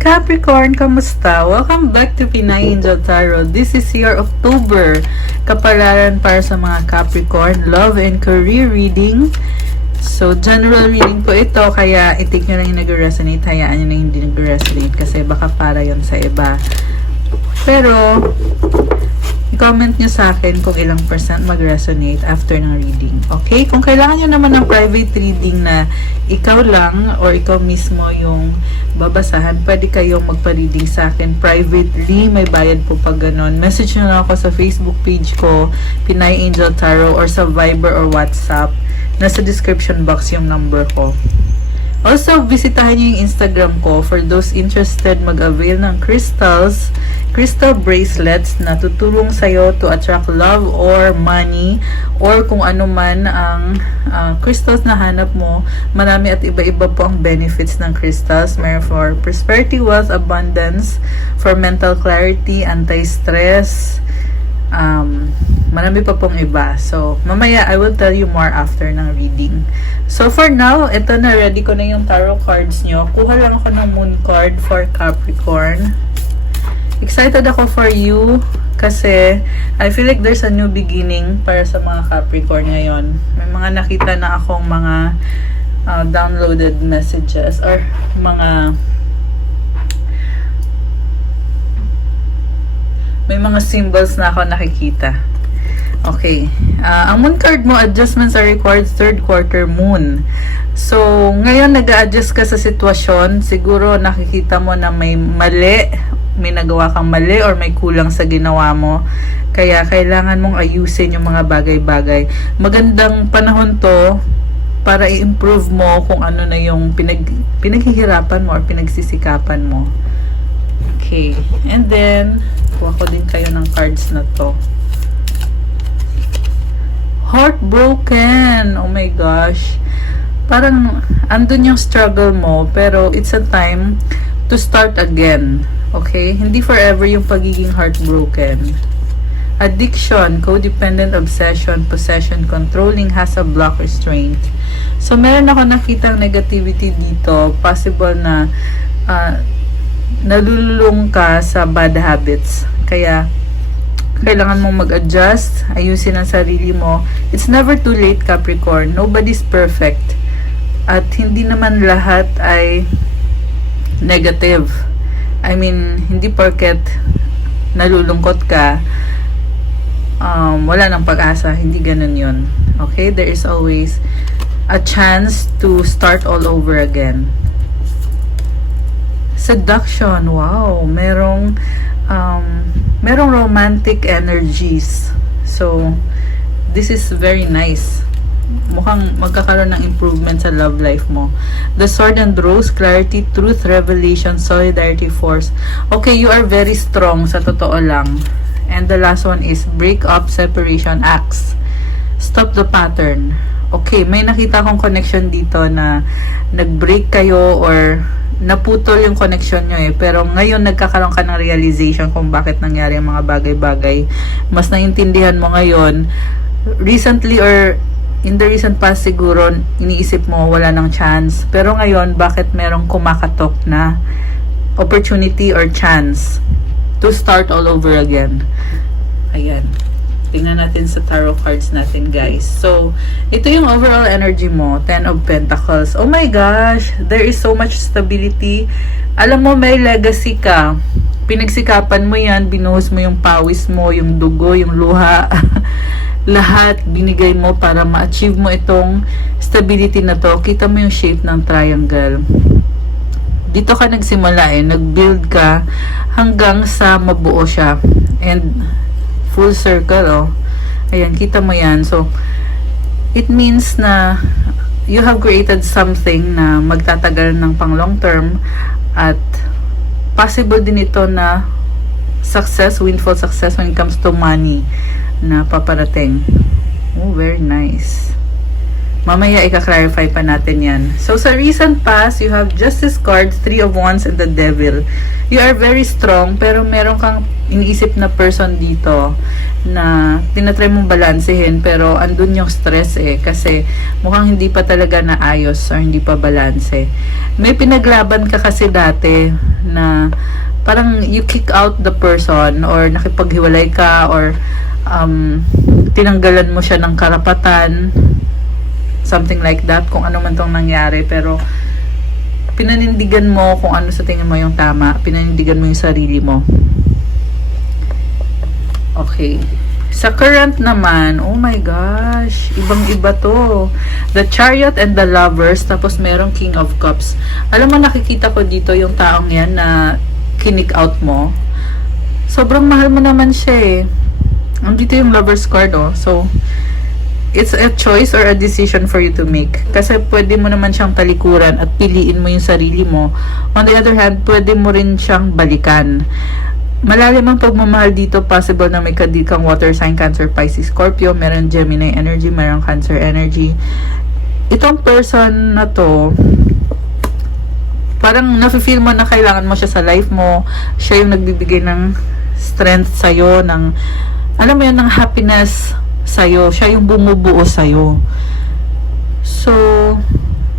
Capricorn, kamusta? Welcome back to Pinay Angel Tarot. This is your October kapalaran para sa mga Capricorn, love and career reading. So, general reading po ito, kaya i-take nyo lang yung nag-resonate, hayaan nyo na hindi nag-resonate kasi baka para yon sa iba. Pero, i-comment nyo sa akin kung ilang percent mag-resonate after ng reading. Okay? Kung kailangan nyo naman ng private reading na ikaw lang or ikaw mismo yung babasahan, pwede kayong magpa-reading sa akin privately. May bayad po pag ganun. Message nyo na ako sa Facebook page ko, Pinay Angel Tarot, or sa Viber or WhatsApp. Nasa description box yung number ko. Also, bisitahin nyo yung Instagram ko for those interested mag-avail ng crystals, crystal bracelets na tutulong sa'yo to attract love or money or kung ano man ang crystals na hanap mo. Marami at iba-iba po ang benefits ng crystals. Meron for prosperity, wealth, abundance, for mental clarity, anti-stress, marami pa pong iba. So, mamaya I will tell you more after ng reading. So, for now, ito na, ready ko na yung tarot cards nyo. Kuha lang ako ng moon card for Capricorn. Excited ako for you kasi I feel like there's a new beginning para sa mga Capricorn ngayon. May mga nakita na akong mga downloaded messages or may mga symbols na ako nakikita. Okay. Ang moon card mo, adjustments are required third quarter moon. So, ngayon nag-a-adjust ka sa sitwasyon. Siguro nakikita mo na may mali, may nagawa kang mali or may kulang sa ginawa mo. Kaya kailangan mong ayusin yung mga bagay-bagay. Magandang panahon to para i-improve mo kung ano na yung pinaghihirapan mo or pinagsisikapan mo. Okay. And then, kuha ko din kayo ng cards na to. Heartbroken. Oh my gosh. Parang andun yung struggle mo, pero it's a time to start again. Okay? Hindi forever yung pagiging heartbroken. Addiction, codependent, obsession, possession, controlling, has a block, restraint. So, meron ako nakitang negativity dito. Possible na nalululong ka sa bad habits. Kaya, kailangan mong mag-adjust, ayusin ang sarili mo. It's never too late, Capricorn. Nobody's perfect. At hindi naman lahat ay negative. I mean, hindi porket nalulungkot ka, wala nang pag-asa. Hindi ganun yun. Okay? There is always a chance to start all over again. Seduction. Wow. Merong romantic energies. So, this is very nice. Mukhang magkakaroon ng improvement sa love life mo. The Sword and Rose, clarity, truth, revelation, solidarity, force. Okay, you are very strong sa totoo lang. And the last one is break up, separation, acts. Stop the pattern. Okay, may nakita akong connection dito na nag-break kayo or naputol yung connection nyo pero ngayon nagkakaroon ka ng realization kung bakit nangyari ang mga bagay-bagay. Mas naintindihan mo ngayon. Recently or in the recent past siguro, iniisip mo wala ng chance. Pero ngayon, bakit merong kumakatok na opportunity or chance to start all over again? Ayan. Tingnan natin sa tarot cards natin, guys. So, ito yung overall energy mo. 10 of Pentacles. Oh my gosh! There is so much stability. Alam mo, may legacy ka. Pinagsikapan mo yan. Binuhos mo yung pawis mo, yung dugo, yung luha. Lahat binigay mo para ma-achieve mo itong stability na to. Kita mo yung shape ng triangle. Dito ka nagsimula Nag-build ka hanggang sa mabuo siya. And full circle, oh. Ayan, kita mo yan. So, it means na you have created something na magtatagal ng pang long term at possible din ito na success, windfall success when it comes to money na paparating. Oh, very nice. Mamaya ika-clarify pa natin yan. So, sa recent past, you have Justice card, 3 of Wands, and the Devil. you are very strong, pero meron kang iniisip na person dito na tinatry mong balansehin, pero andun yung stress kasi mukhang hindi pa talaga naayos or hindi pa balanse. May pinaglaban ka kasi dati na parang you kick out the person or nakipaghiwalay ka or tinanggalan mo siya ng karapatan, something like that, kung ano man tong nangyari, pero pinanindigan mo kung ano sa tingin mo yung tama, pinanindigan mo yung sarili mo. Okay. Sa current naman, oh my gosh, ibang-iba to. The Chariot and the Lovers, tapos merong King of Cups. Alam mo, nakikita ko dito yung taong yan na kinik out mo. Sobrang mahal mo naman siya Andito yung Lovers card, So, it's a choice or a decision for you to make. Kasi pwede mo naman siyang talikuran at piliin mo yung sarili mo. On the other hand, pwede mo rin siyang balikan. Malalim ang pagmamahal dito. Possible na may kadikang water sign, Cancer, Pisces, Scorpio. Meron Gemini energy, meron Cancer energy. Itong person na to, parang nafe-feel mo na kailangan mo siya sa life mo. Siya yung nagbibigay ng strength sa'yo, ng, alam mo yun, ng happiness sa'yo. Siya yung bumubuo sa'yo. So,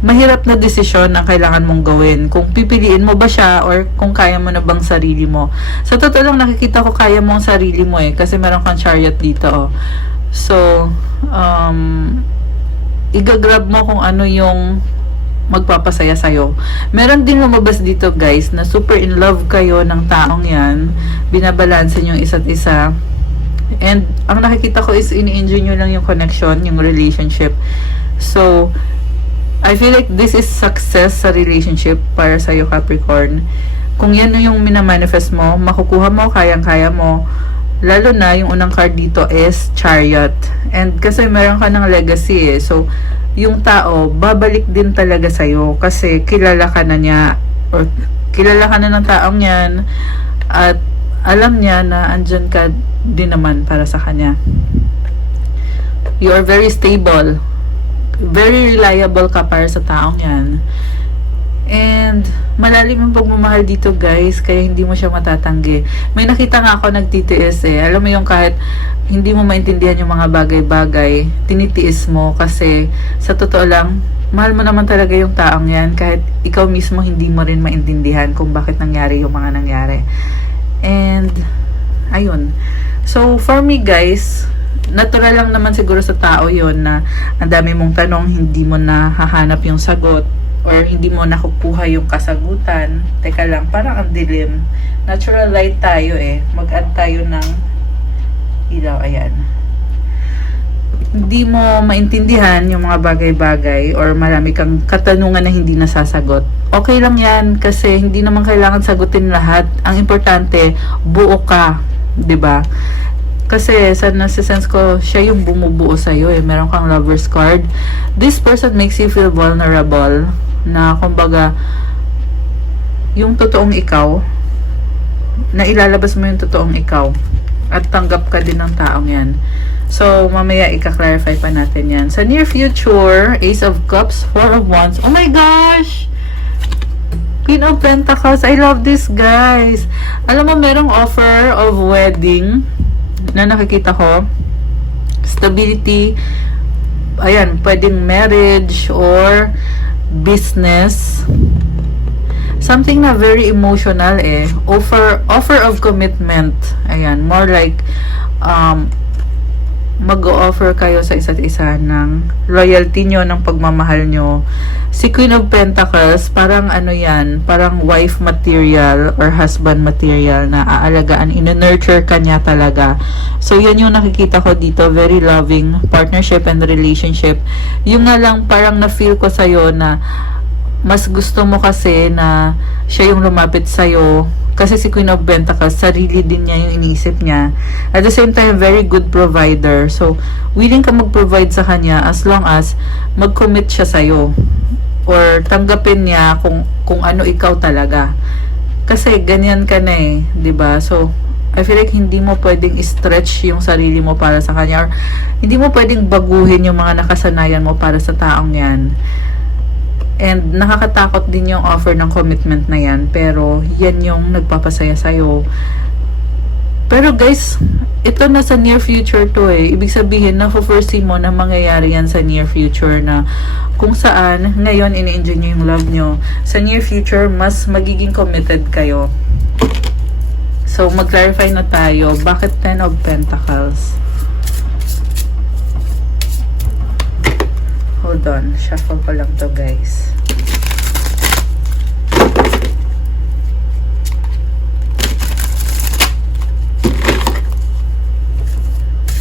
mahirap na desisyon ang kailangan mong gawin. Kung pipiliin mo ba siya or kung kaya mo na bang sarili mo. Sa totoo lang, nakikita ko kaya mo ang sarili mo kasi meron kang Chariot dito. So, igagrab mo kung ano yung magpapasaya sa'yo. Meron din lumabas dito, guys, na super in love kayo ng taong yan. Binabalanse nyo isa't isa. And ang nakikita ko is ini-enjoy nyo lang yung connection, yung relationship. So, I feel like this is success sa relationship para sa'yo, Capricorn. Kung yan yung minamanifest mo, makukuha mo, kayang-kaya mo. Lalo na, yung unang card dito is Chariot. And kasi meron ka ng legacy So, yung tao, babalik din talaga sa'yo kasi kilala ka na niya or kilala ka na ng taong yan at alam niya na andyan ka din naman para sa kanya. You are very stable, very reliable ka para sa taong yan, and malalim ang pagmamahal dito, guys, kaya hindi mo siya matatanggi. May nakita nga ako nagtitiis alam mo yung kahit hindi mo maintindihan yung mga bagay-bagay, tinitiis mo kasi sa totoo lang, mahal mo naman talaga yung taong yan kahit ikaw mismo hindi mo rin maintindihan kung bakit nangyari yung mga nangyari. And ayun. So, for me, guys, natural lang naman siguro sa tao yon na ang dami mong tanong, hindi mo na hahanap yung sagot or hindi mo nakukuha yung kasagutan. Teka lang, parang ang dilim. Natural light tayo Mag-add tayo ng ilaw. Ayan. Hindi mo maintindihan yung mga bagay-bagay or marami kang katanungan na hindi nasasagot. Okay lang yan kasi hindi naman kailangan sagutin lahat. Ang importante, buo ka. 'Di ba? Kasi sa nasa-sense ko, siya yung bumubuo sa'yo Meron kang Lover's card. This person makes you feel vulnerable na kumbaga yung totoong ikaw, na ilalabas mo yung totoong ikaw at tanggap ka din ng taong yan. So, mamaya ika-clarify pa natin yan. Sa near future, Ace of Cups, Four of Wands. Oh my gosh! Queen of Pentacles. I love this, guys. Alam mo, merong offer of wedding na nakikita ko. Stability. Ayan, pwedeng marriage or business. Something na very emotional Offer of commitment. Ayan, more like mag-o-offer kayo sa isa't isa ng loyalty nyo, ng pagmamahal nyo. Si Queen of Pentacles, parang ano yan, parang wife material or husband material na aalagaan, ina-nurture ka niya talaga. So, yan yung nakikita ko dito, very loving partnership and relationship. Yung nga lang, parang na-feel ko sa'yo na mas gusto mo kasi na siya yung lumapit sa'yo. Kasi si Queen of Pentacles, sarili din niya yung iniisip niya. At the same time, very good provider. So, willing ka mag-provide sa kanya as long as mag-commit siya sa'yo. Or tanggapin niya kung ano ikaw talaga. Kasi ganyan ka na 'di ba? So, I feel like hindi mo pwedeng stretch yung sarili mo para sa kanya. Or hindi mo pwedeng baguhin yung mga nakasanayan mo para sa taong yan. And nakakatakot din yung offer ng commitment na yan. Pero yan yung nagpapasaya sa'yo. Pero guys, ito na sa near future to eh. Ibig sabihin, na-foresee mo na mangyayari yan sa near future na kung saan ngayon ini-enjoy nyo yung love nyo. Sa near future, mas magiging committed kayo. So, mag-clarify na tayo. Bakit 10 of Pentacles? Hold on. Shuffle ko lang to guys.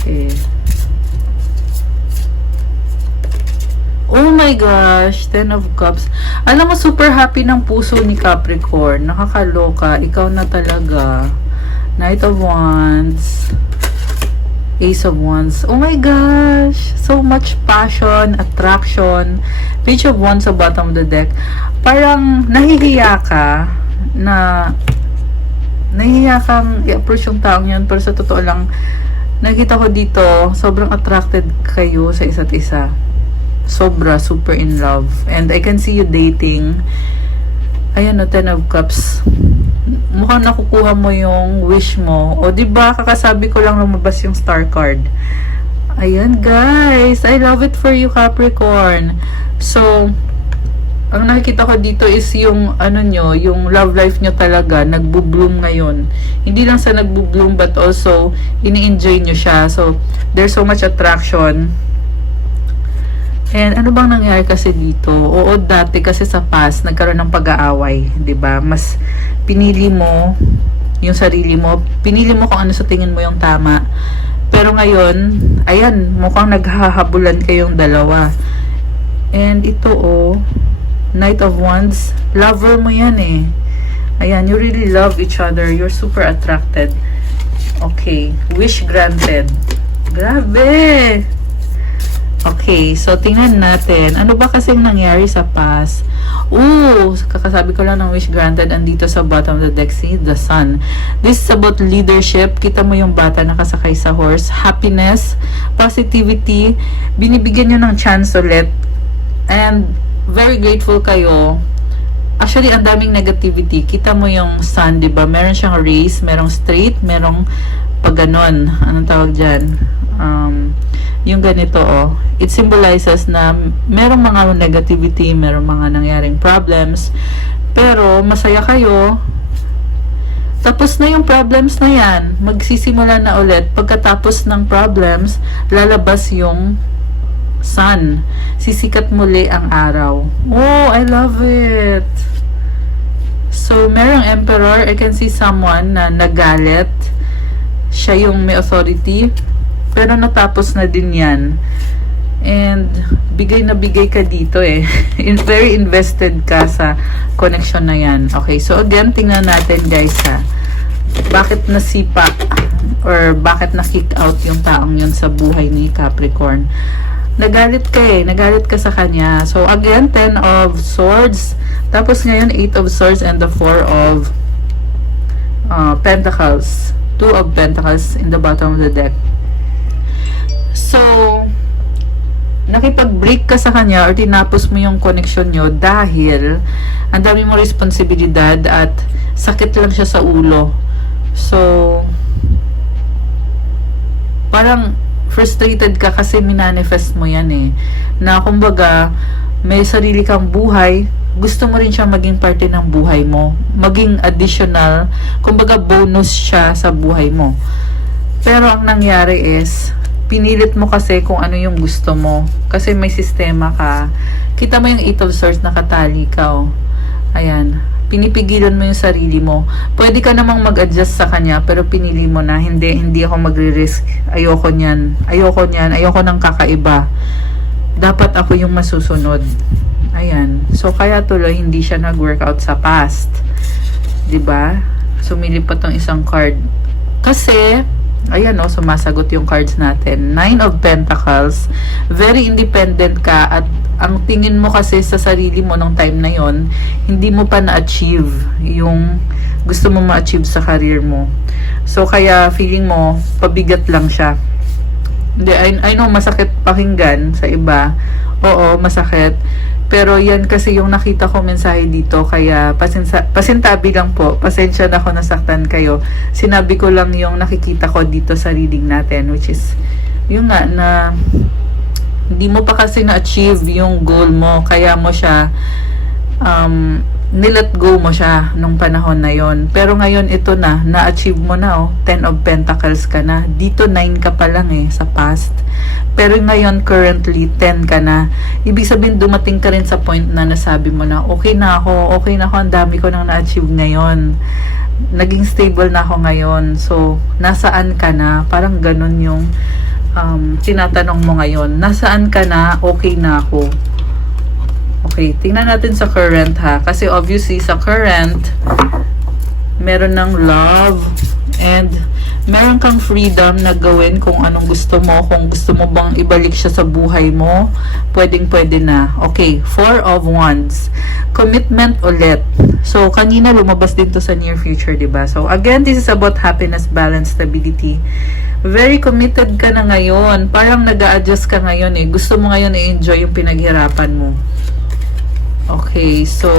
Okay. Oh my gosh, 10 of Cups. Alam mo, super happy ng puso ni Capricorn. Nakakaloka. Ikaw na talaga. Knight of Wands. Ace of Wands. Oh my gosh. So much passion, attraction. Page of Wands sa bottom of the deck. Parang nahihiya ka na nahihiya kang i-approach yung taong yun. Pero sa totoo lang, nakita ko dito, sobrang attracted kayo sa isa't isa. Sobra, super in love. And I can see you dating. Ayan o, 10 of Cups. Mukhang nakukuha mo yung wish mo. O, diba, kakasabi ko lang lumabas yung star card. Ayan, guys. I love it for you, Capricorn. So, ang nakikita ko dito is yung, ano nyo, yung love life nyo talaga, nagbo-bloom ngayon. Hindi lang sa nagbo-bloom, but also, ini-enjoy nyo siya. So, there's so much attraction. And ano bang nangyari kasi dito? Oo, dati kasi sa past, nagkaroon ng pag-aaway, 'di ba? Mas pinili mo yung sarili mo, pinili mo kung ano sa tingin mo yung tama. Pero ngayon, ayan, mukhang naghahabulan kayong dalawa. And ito Knight of Wands, lover mo yan eh. Ayan, you really love each other. You're super attracted. Okay, wish granted. Grabe! Okay, so tingnan natin. Ano ba kasing nangyari sa past? Kakasabi ko lang ng wish granted. Andito sa bottom of the deck, see, the Sun. This is about leadership. Kita mo yung bata nakasakay sa horse. Happiness, positivity. Binibigyan nyo ng chance ulit. And very grateful kayo. Actually, ang daming negativity. Kita mo yung Sun, diba? Meron siyang race, merong straight, merong pag ganon. Anong tawag dyan? Yung ganito it symbolizes na merong mga negativity, merong mga nangyaring problems, pero masaya kayo. Tapos na yung problems na yan, magsisimula na ulit. Pagkatapos ng problems, lalabas yung Sun, sisikat muli ang araw. Oh, I love it. So merong Emperor. I can see someone na nagalit, siya yung may authority, pero natapos na din yan. And bigay na bigay ka dito eh. Very invested ka sa connection na yan. Okay, so again, tingnan natin guys ha. Bakit nasipa or bakit na-kick out yung taong yun sa buhay ni Capricorn? Nagalit ka eh. Nagalit ka sa kanya. So again, 10 of Swords. Tapos ngayon, 8 of Swords and the 4 of Pentacles. 2 of Pentacles in the bottom of the deck. So, nakipag-break ka sa kanya or tinapos mo yung connection nyo dahil ang dami mong responsibilidad at sakit lang siya sa ulo. So, parang frustrated ka kasi minanifest mo yan eh. Na kumbaga, may sarili kang buhay, gusto mo rin siya maging parte ng buhay mo. Maging additional, kumbaga bonus siya sa buhay mo. Pero ang nangyari is, pinilit mo kasi kung ano yung gusto mo. Kasi may sistema ka. Kita mo yung 8 of Swords, nakatali ka Ayan. Pinipigilan mo yung sarili mo. Pwede ka namang mag-adjust sa kanya, pero pinili mo na, hindi ako magre-risk. Ayoko niyan. Ayoko ng kakaiba. Dapat ako yung masusunod. Ayan. So, kaya tuloy, hindi siya nag-workout sa past. 'Di ba? Sumilip pa tong isang card. Kasi, ayan sumasagot yung cards natin. 9 of Pentacles. Very independent ka at ang tingin mo kasi sa sarili mo nung time na yon, hindi mo pa na-achieve yung gusto mo ma-achieve sa career mo. So, kaya feeling mo, pabigat lang siya. Hindi, I know masakit pakinggan sa iba. Oo, masakit. Pero yan kasi yung nakita ko mensahe dito, kaya pasintabi lang po. Pasensya na ako nasaktan kayo. Sinabi ko lang yung nakikita ko dito sa reading natin, which is yung nga na hindi mo pa kasi na-achieve yung goal mo, kaya mo siya nilet go mo siya nung panahon na yon. Pero ngayon ito na-achieve mo na, oh. 10 of Pentacles ka na. Dito 9 ka pa lang sa past. Pero ngayon currently 10 ka na. Ibig sabihin dumating ka rin sa point na nasabi mo na okay na ako, ang dami ko nang na-achieve ngayon. Naging stable na ako ngayon. So, nasaan ka na? Parang ganun yung tinatanong mo ngayon. Nasaan ka na? Okay na ako. Okay, tingnan natin sa current ha. Kasi obviously sa current, meron ng love and meron kang freedom na gawin kung anong gusto mo. Kung gusto mo bang ibalik siya sa buhay mo, pwedeng-pwede na. Okay, 4 of Wands. Commitment ulit. So, kanina lumabas din to sa near future, diba? So, again, this is about happiness, balance, stability. Very committed ka na ngayon. Parang nag-a-adjust ka ngayon Gusto mo ngayon i-enjoy yung pinaghirapan mo. Okay, so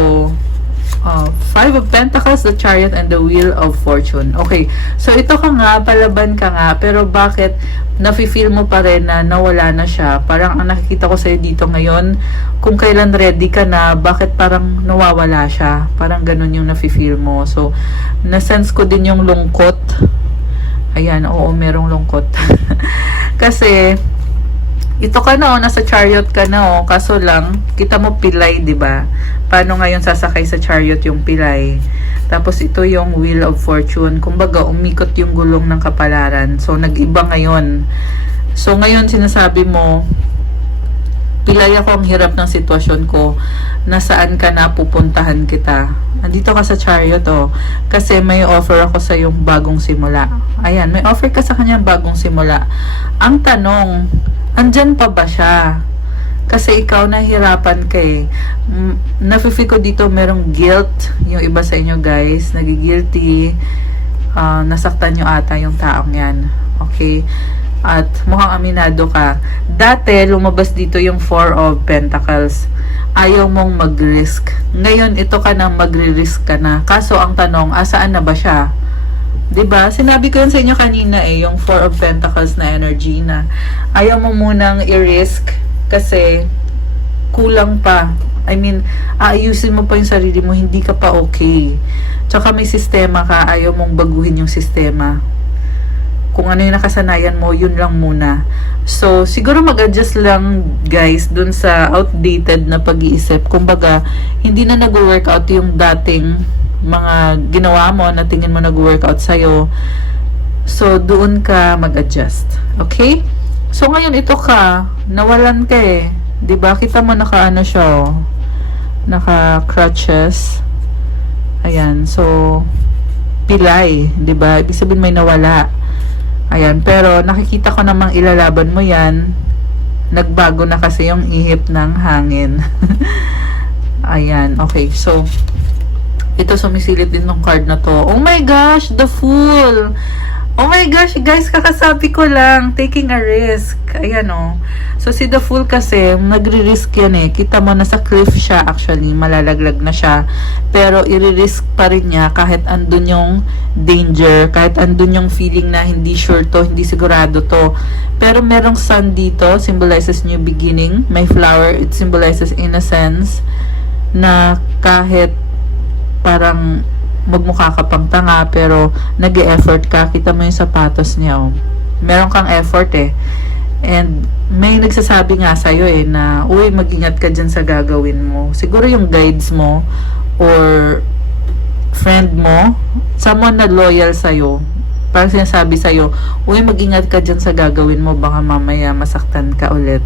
5 of Pentacles, the Chariot, and the Wheel of Fortune. Okay, so ito ka nga, palaban ka nga, pero bakit nafe-feel mo pa rin na nawala na siya? Parang ang nakikita ko sa'yo dito ngayon, kung kailan ready ka na, bakit parang nawawala siya? Parang ganun yung nafe-feel mo. So, na-sense ko din yung lungkot. Ayan, oo, merong lungkot. Kasi ito ka na nasa chariot ka na kaso lang, kita mo pilay, di ba? Paano ngayon sasakay sa chariot yung pilay? Tapos ito yung Wheel of Fortune. Kumbaga, umikot yung gulong ng kapalaran. So, nag-iba ngayon. So, ngayon sinasabi mo, pilay ako, ang hirap ng sitwasyon ko. Nasaan ka na, pupuntahan kita. Andito ka sa chariot, kasi may offer ako sa yung bagong simula. Ayan, may offer ka sa kanya bagong simula. Ang tanong, andyan pa ba siya? Kasi ikaw nahihirapan ka Nafe-feel ko dito merong guilt. Yung iba sa inyo guys, nagigilty. Nasaktan nyo ata yung taong yan. Okay? At mukhang aminado ka. Dati, lumabas dito yung 4 of Pentacles. Ayaw mong mag-risk. Ngayon, ito ka na, magre-risk ka na. Kaso, ang tanong, asaan na ba siya? Diba? Sinabi ko yun sa inyo kanina yung 4 of Pentacles na energy na ayaw mo munang i-risk kasi kulang pa. I mean, aayusin mo pa yung sarili mo, hindi ka pa okay. Tsaka may sistema ka, ayaw mong baguhin yung sistema. Kung ano yung nakasanayan mo, yun lang muna. So, siguro mag-adjust lang guys dun sa outdated na pag-iisip. Kumbaga, hindi na nag-workout yung dating mga ginawa mo na tingin mo nag-workout sa'yo. So, doon ka mag-adjust. Okay? So, ngayon ito ka, nawalan ka diba? Kita mo naka-ano siya, naka-crutches. Ayan. So, pilay. Diba? Ibig sabihin may nawala. Ayan. Pero, nakikita ko namang ilalaban mo yan. Nagbago na kasi yung ihip ng hangin. Ayan. Okay. So, ito sumisilit din ng card na to. Oh my gosh, the Fool. Oh my gosh, guys, kakasabi ko lang, taking a risk. Ayan So, si the Fool kasi, nagre-risk yan Kita mo, nasa cliff siya actually, malalaglag na siya. Pero, i-risk pa rin niya kahit andun yung danger, kahit andun yung feeling na hindi sure to, hindi sigurado to. Pero, merong sun dito, symbolizes new beginning. May flower, it symbolizes innocence, na kahit parang magmukha ka pang tanga pero nag-e-effort ka. Kita mo yung sapatos niya meron kang effort and may nagsasabi nga sa'yo na uy, mag-ingat ka dyan sa gagawin mo. Siguro yung guides mo or friend mo, someone na loyal sa'yo, parang sinasabi sa'yo, uy, mag-ingat ka dyan sa gagawin mo, baka mamaya masaktan ka ulit.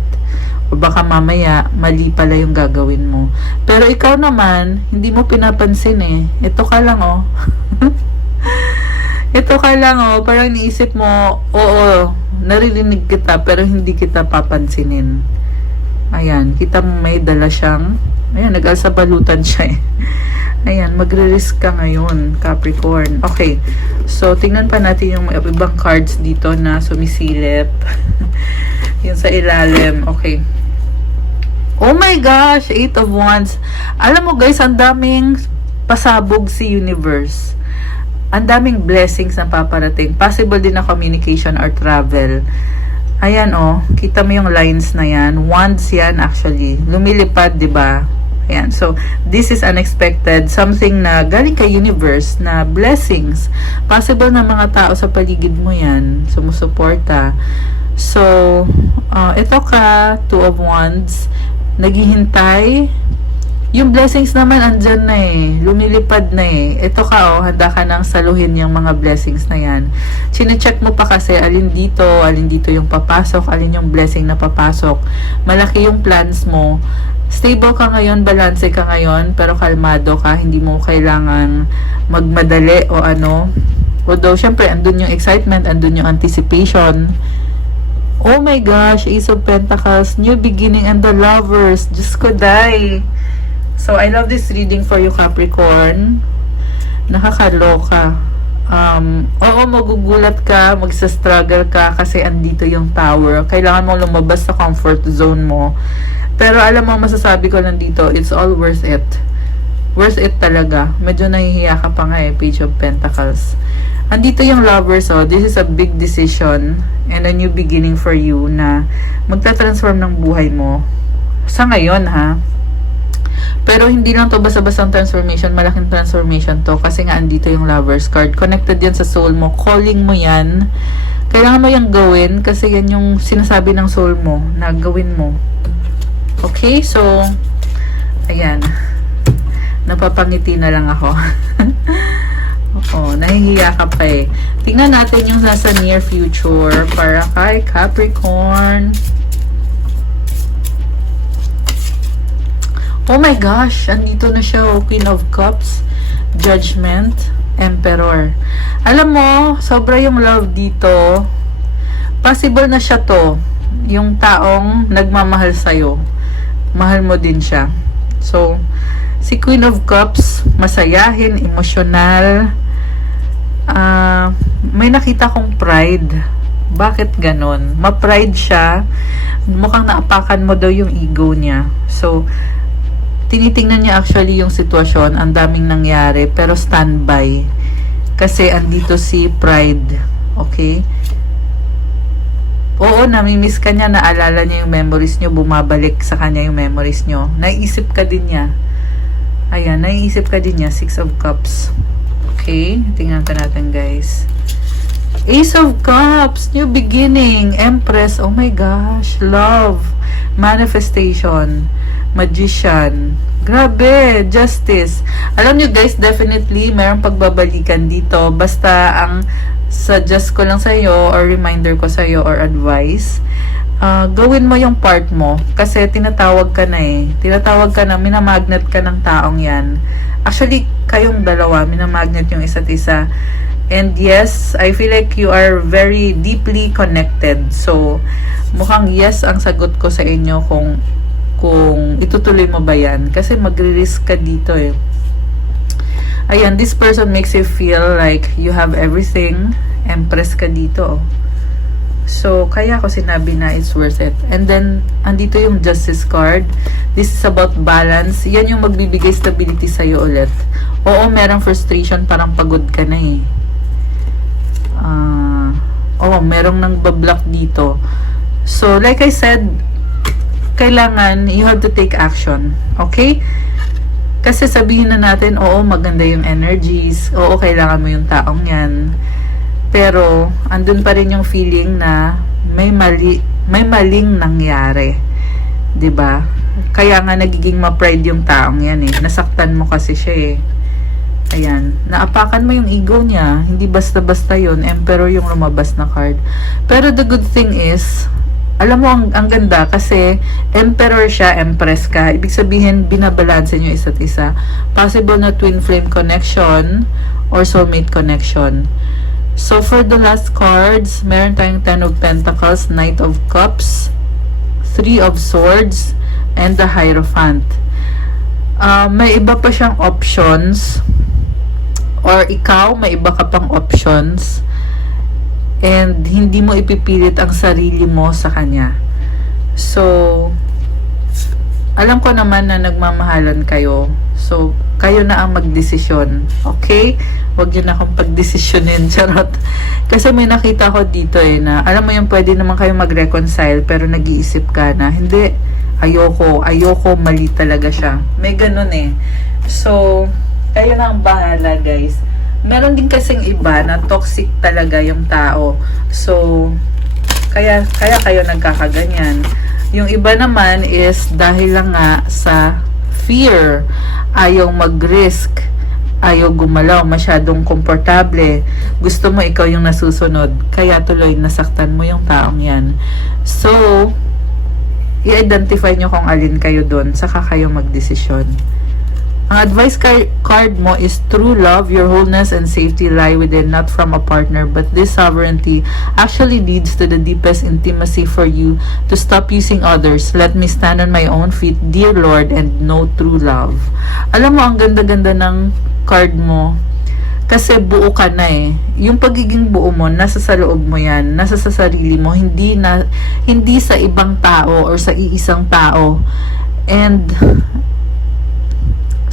O baka mamaya, mali pala yung gagawin mo. Pero ikaw naman, hindi mo pinapansin Ito ka lang Ito ka lang parang niisip mo, oo, naririnig kita, pero hindi kita papansinin. Ayan, kita mo may dala siyang, ayan, nag-alsabalutan siya Ayan, magre-risk ka ngayon, Capricorn. Okay, so tingnan pa natin yung ibang cards dito na sumisilip. Yung sa ilalim, okay. Oh my gosh, 8 of Wands. Alam mo guys, ang daming pasabog si universe. Ang daming blessings na paparating. Possible din na communication or travel. Ayan oh, kita mo yung lines na yan. Wands yan actually. Lumilipad, di ba? Ayan. So, this is unexpected. Something na galing kay universe na blessings. Possible na mga tao sa paligid mo yan. Sumusuporta. So, ito ka, 2 of Wands. Naghihintay. Yung blessings naman andyan na eh. Lumilipad na eh. Ito ka handa ka nang saluhin yung mga blessings na yan. Sine-check mo pa kasi alin dito yung papasok, alin yung blessing na papasok. Malaki yung plans mo. Stable ka ngayon, balance ka ngayon, pero kalmado ka. Hindi mo kailangan magmadali o ano. Although, syempre, andun yung excitement, andun yung anticipation. Oh my gosh, Ace of Pentacles, new beginning and the Lovers. Diyos ko, day. So, I love this reading for you, Capricorn. Nakakaloka. Oo, magugulat ka, magsa-struggle ka kasi andito yung Tower. Kailangan mo lumabas sa comfort zone mo. Pero alam mo, masasabi ko lang dito, it's all worth it. Worth it talaga. Medyo nahihiya ka pa nga eh, Page of Pentacles. Andito yung Lovers, this is a big decision and a new beginning for you na magta-transform ng buhay mo. Sa ngayon, ha? Pero hindi lang to basta-bastang transformation, malaking transformation to kasi nga andito yung Lovers card. Connected yan sa soul mo, calling mo yan. Kailangan mo yung gawin kasi yan yung sinasabi ng soul mo na gawin mo. Okay, so ayan. Napapangiti na lang ako. Oo, nahihiya ka pa eh. Tingnan natin yung nasa near future para kay Capricorn. Oh my gosh, andito na siya, Queen of Cups, Judgment, Emperor. Alam mo, sobra yung love dito. Possible na siya to, yung taong nagmamahal sa'yo. Mahal mo din siya. So, si Queen of Cups, masayahin, emosyonal. May nakita kong pride. Bakit ganon? Ma-pride siya. Mukhang naapakan mo daw yung ego niya. So, tinitingnan niya actually yung sitwasyon, ang daming nangyari, pero standby. Kasi andito si Pride. Okay? Oo, namimiss ka niya, naalala niya yung memories niyo, bumabalik sa kanya yung memories niyo. Naiisip ka din niya. Ayan, naiisip ka din niya, 6 of Cups. Okay? Tingnan ka natin, guys. Ace of Cups, new beginning, Empress, oh my gosh, love, manifestation, Magician. Grabe, Justice. Alam nyo guys, definitely mayroong pagbabalikan dito. Basta ang suggest ko lang sa'yo or reminder ko sa'yo or advice, gawin mo yung part mo. Kasi tinatawag ka na eh. Tinatawag ka na, minamagnet ka ng taong yan. Actually, kayong dalawa, minamagnet yung isa't isa. And yes, I feel like you are very deeply connected. So, mukhang yes ang sagot ko sa inyo kung itutuloy mo ba yan. Kasi magre-risk ka dito eh. Ayan, this person makes you feel like you have everything. Empress ka dito. So, kaya ko sinabi na it's worth it. And then, andito yung Justice card. This is about balance. Yan yung magbibigay stability sa'yo ulit. Oo, merong frustration, parang pagod ka na eh. Merong nang bablock dito. So, like I said, kailangan, you have to take action. Okay? Kasi sabihin na natin, oo, maganda yung energies. Oo, kailangan mo yung taong yan. Pero, andun pa rin yung feeling na may maling nangyari. 'Di ba? Kaya nga nagiging ma-pride yung taong yan eh. Nasaktan mo kasi siya eh. Ayan. Naapakan mo yung ego niya. Hindi basta-basta yun. Emperor yung lumabas na card. Pero the good thing is, alam mo, ang ganda kasi Emperor siya, Empress ka. Ibig sabihin, binabalanse nyo isa't isa. Possible na twin flame connection or soulmate connection. So, for the last cards, meron tayong 10 of Pentacles, Knight of Cups, 3 of Swords, and the Hierophant. May iba pa siyang options, or ikaw, may iba ka pang options, and hindi mo ipipilit ang sarili mo sa kanya. So, alam ko naman na nagmamahalan kayo. So, kayo na ang magdesisyon. Okay? Huwag yun akong pagdesisyonin. Charot. Kasi may nakita ko dito na, alam mo yung pwede naman kayo mag-reconcile, pero nag-iisip ka na, hindi, ayoko, mali talaga siya. May ganun So, kayo na ang bahala, guys. Meron din kasing iba na toxic talaga yung tao. So, kaya kayo nagkakaganyan. Yung iba naman is dahil lang nga sa fear, ayaw mag-risk, ayaw gumalaw, masyadong komportable, gusto mo ikaw yung nasusunod, kaya tuloy nasaktan mo yung taong yan. So, i-identify nyo kung alin kayo doon, saka kayo magdesisyon. Ang advice card mo is true love, your wholeness and safety lie within, not from a partner, but this sovereignty actually leads to the deepest intimacy for you to stop using others. Let me stand on my own feet, dear Lord, and know true love. Alam mo, ang ganda-ganda ng card mo. Kasi buo ka na Yung pagiging buo mo, nasa sa loob mo yan, nasa sa sarili mo, hindi sa ibang tao or sa iisang tao. And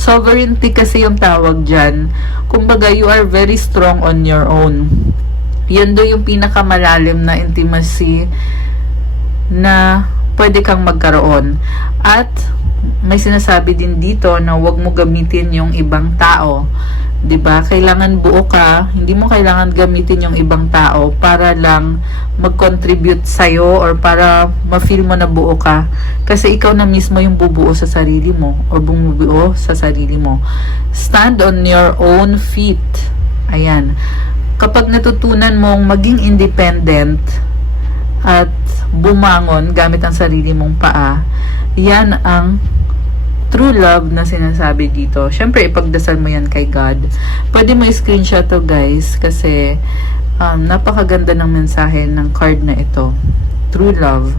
sovereignty kasi yung tawag dyan. Kumbaga, you are very strong on your own. Yun do yung pinakamalalim na intimacy na pwede kang magkaroon. At may sinasabi din dito na huwag mo gamitin yung ibang tao. 'Di ba? Kailangan buo ka, hindi mo kailangan gamitin yung ibang tao para lang mag-contribute sa'yo or para ma-feel mo na buo ka. Kasi ikaw na mismo yung bubuo sa sarili mo or bumubuo sa sarili mo. Stand on your own feet. Ayan. Kapag natutunan mong maging independent at bumangon gamit ang sarili mong paa, yan ang true love na sinasabi dito. Syempre, ipagdasal mo yan kay God. Pwede mo i-screenshot to, guys, kasi napakaganda ng mensahe ng card na ito. True love.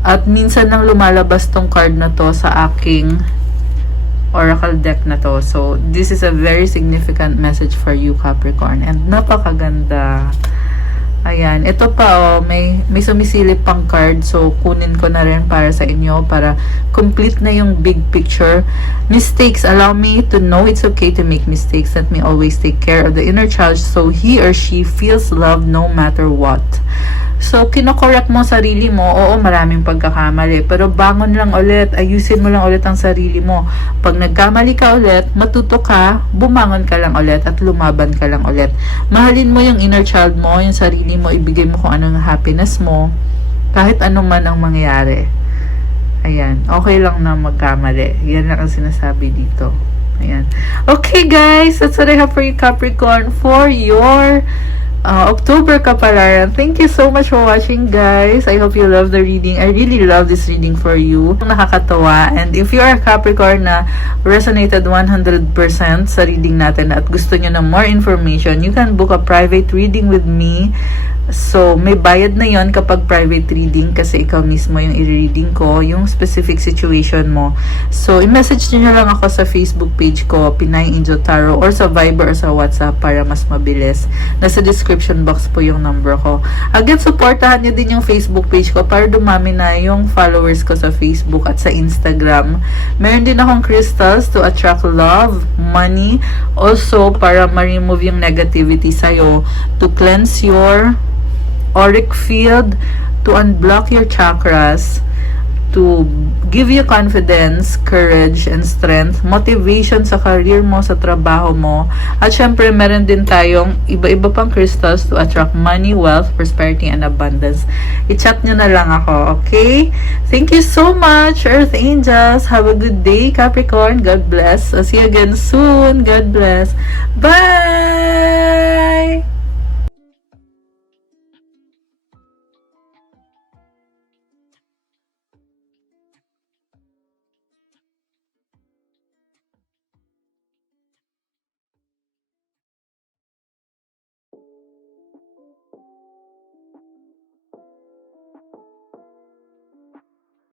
At minsan nang lumalabas tong card na to sa aking oracle deck na to. So, this is a very significant message for you, Capricorn. And napakaganda. Ayan, ito pa may sumisilip pang card, so kunin ko na rin para sa inyo para complete na yung big picture. Mistakes, allow me to know it's okay to make mistakes. Let me always take care of the inner child so he or she feels loved no matter what. So, kinokorek mo sarili mo, oo, maraming pagkakamali, pero bangon lang ulit, ayusin mo lang ulit ang sarili mo. Pag nagkamali ka ulit, matuto ka, bumangon ka lang ulit, at lumaban ka lang ulit. Mahalin mo yung inner child mo, yung sarili mo, ibigay mo kung anong happiness mo, kahit ano man ang mangyari. Ayan, okay lang na magkamali. Yan lang ang sinasabi dito. Ayan. Okay guys, that's what I have for you, Capricorn, for your October kapalaran. Thank you so much for watching, guys. I hope you love the reading. I really love this reading for you. Nakakatawa. And if you are a Capricorn na resonated 100% sa reading natin at gusto nyo ng more information, you can book a private reading with me. So, may bayad na yon kapag private reading kasi ikaw mismo yung i-reading ko, yung specific situation mo. So, i-message nyo lang ako sa Facebook page ko, Pinay Angel Tarot, or sa Viber or sa WhatsApp para mas mabilis. Nasa description box po yung number ko. Again, supportahan nyo din yung Facebook page ko para dumami na yung followers ko sa Facebook at sa Instagram. Meron din akong crystals to attract love, money, also para ma-remove yung negativity sa'yo, to cleanse your auric field, to unblock your chakras, to give you confidence, courage, and strength, motivation sa career mo, sa trabaho mo. At syempre, meron din tayong iba-iba pang crystals to attract money, wealth, prosperity, and abundance. I-chat nyo na lang ako, okay? Thank you so much, Earth Angels. Have a good day, Capricorn. God bless. I'll see you again soon. God bless. Bye!